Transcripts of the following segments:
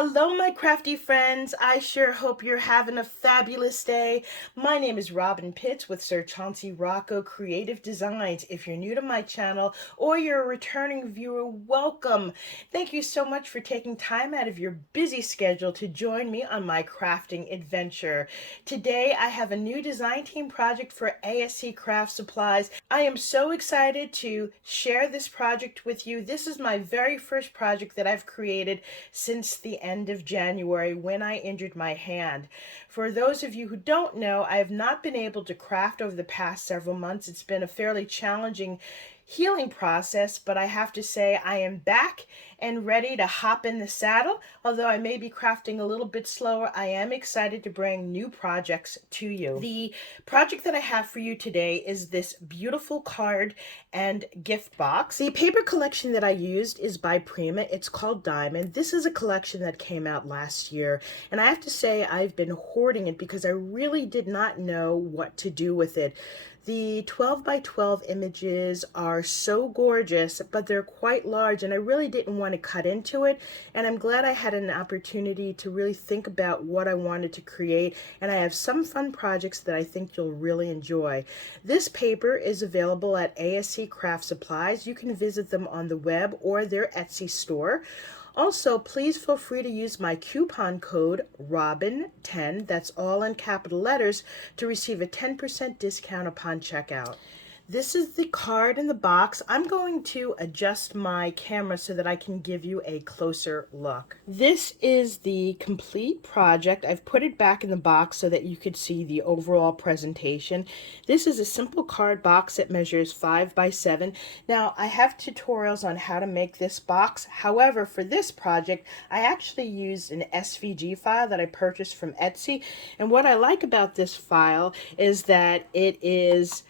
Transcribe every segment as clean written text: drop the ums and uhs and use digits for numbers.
Hello, my crafty friends. I sure hope you're having a fabulous day. My name is Robyn Pitts with Sir Chauncey Rocco Creative Designs. If you're new to my channel or you're a returning viewer, welcome. Thank you so much for taking time out of your busy schedule to join me on my crafting adventure. Today, I have a new design team project for ASC Craft Supplies. I am so excited to share this project with you. This is my very first project that I've created since the end of January when I injured my hand. For those of you who don't know, I have not been able to craft over the past several months. It's been a fairly challenging healing process, but I have to say I am back and ready to hop in the saddle. Although I may be crafting a little bit slower, I am excited to bring new projects to you. The project that I have for you today is this beautiful card and gift box. The paper collection that I used is by Prima. It's called Diamond. This is a collection that came out last year, and I have to say I've been hoarding it because I really did not know what to do with it. The 12 by 12 images are so gorgeous, but they're quite large, and I really didn't want to cut into it, and I'm glad I had an opportunity to really think about what I wanted to create, and I have some fun projects that I think you'll really enjoy. This paper is available at ASC Craft Supplies. You can visit them on the web or their Etsy store. Also, please feel free to use my coupon code ROBYN10, that's all in capital letters, to receive a 10% discount upon checkout. This is the card in the box. I'm going to adjust my camera so that I can give you a closer look. This is the complete project. I've put it back in the box so that you could see the overall presentation. This is a simple card box that measures 5 by 7. Now, I have tutorials on how to make this box. However, for this project, I actually used an SVG file that I purchased from Etsy. And what I like about this file is that it is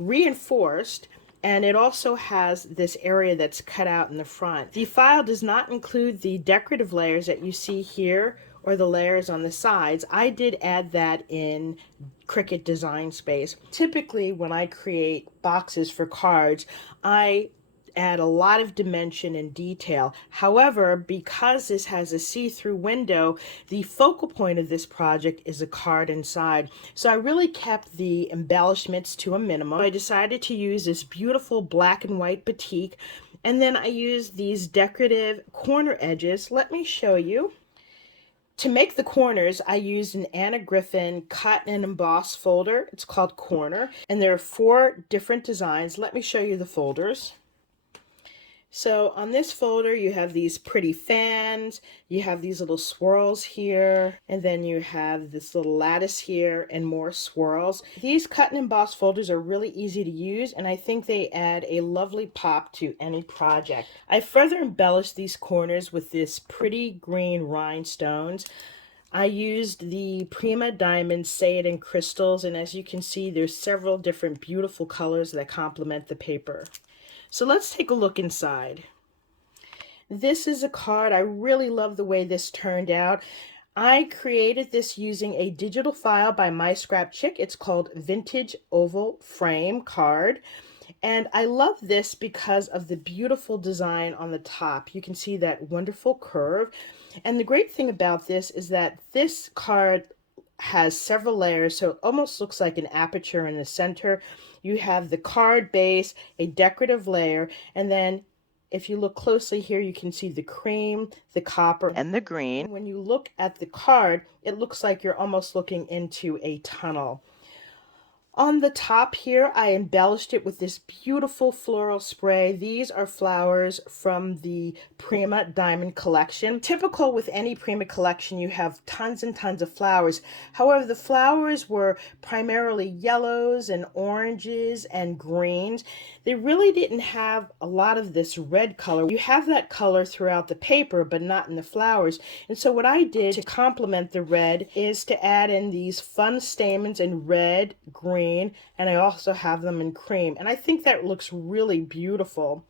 reinforced, and it also has this area that's cut out in the front. The file does not include the decorative layers that you see here or the layers on the sides. I did add that in Cricut Design Space. Typically, when I create boxes for cards, I add a lot of dimension and detail. However, because this has a see-through window, the focal point of this project is a card inside. So I really kept the embellishments to a minimum. I decided to use this beautiful black and white batik, and then I used these decorative corner edges. Let me show you. To make the corners, I used an Anna Griffin cut and emboss folder. It's called Corner, and there are 4 different designs. Let me show you the folders. So on this folder, you have these pretty fans, you have these little swirls here, and then you have this little lattice here and more swirls. These cut and emboss folders are really easy to use, and I think they add a lovely pop to any project. I further embellished these corners with this pretty green rhinestones. I used the Prima Diamond Say It in Crystals, and as you can see, there's several different beautiful colors that complement the paper. So let's take a look inside. This is a card. I really love the way this turned out. I created this using a digital file by My Scrap Chick. It's called Vintage Oval Frame Card. And I love this because of the beautiful design on the top. You can see that wonderful curve. And the great thing about this is that this card has several layers, so it almost looks like an aperture in the center. You have the card base, a decorative layer, and then if you look closely here, you can see the cream, the copper, and the green. When you look at the card, it looks like you're almost looking into a tunnel. On the top here, I embellished it with this beautiful floral spray. These are flowers from the Prima Diamond collection. Typical with any Prima collection, you have tons and tons of flowers. However, the flowers were primarily yellows and oranges and greens. They really didn't have a lot of this red color. You have that color throughout the paper, but not in the flowers. And so what I did to complement the red is to add in these fun stamens in red, green, and I also have them in cream. And I think that looks really beautiful.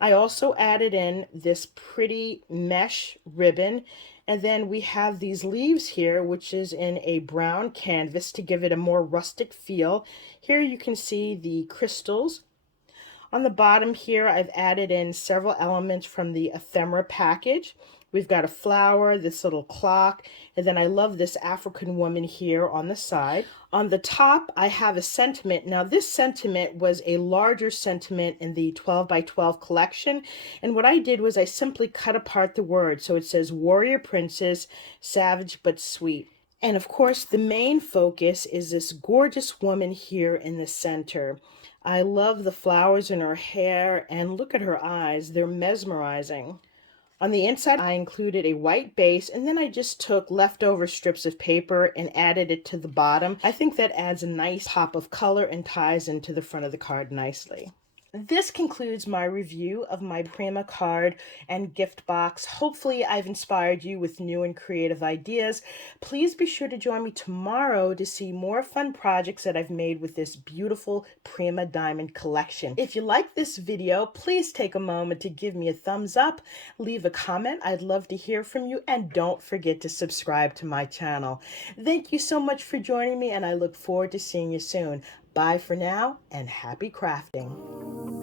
I also added in this pretty mesh ribbon, and then we have these leaves here, which is in a brown canvas to give it a more rustic feel. Here you can see the crystals. On the bottom here, I've added in several elements from the ephemera package. We've got a flower, this little clock, and then I love this African woman here on the side. On the top, I have a sentiment. Now, this sentiment was a larger sentiment in the 12 by 12 collection, and what I did was I simply cut apart the words. So it says, warrior princess, savage but sweet. And of course, the main focus is this gorgeous woman here in the center. I love the flowers in her hair, and look at her eyes. They're mesmerizing. On the inside, I included a white base, and then I just took leftover strips of paper and added it to the bottom. I think that adds a nice pop of color and ties into the front of the card nicely. This concludes my review of my Prima card and gift box. Hopefully I've inspired you with new and creative ideas. Please be sure to join me tomorrow to see more fun projects that I've made with this beautiful Prima diamond collection. If you like this video, please take a moment to give me a thumbs up, leave a comment. I'd love to hear from you, and don't forget to subscribe to my channel. Thank you so much for joining me, and I look forward to seeing you soon. Bye for now, and happy crafting.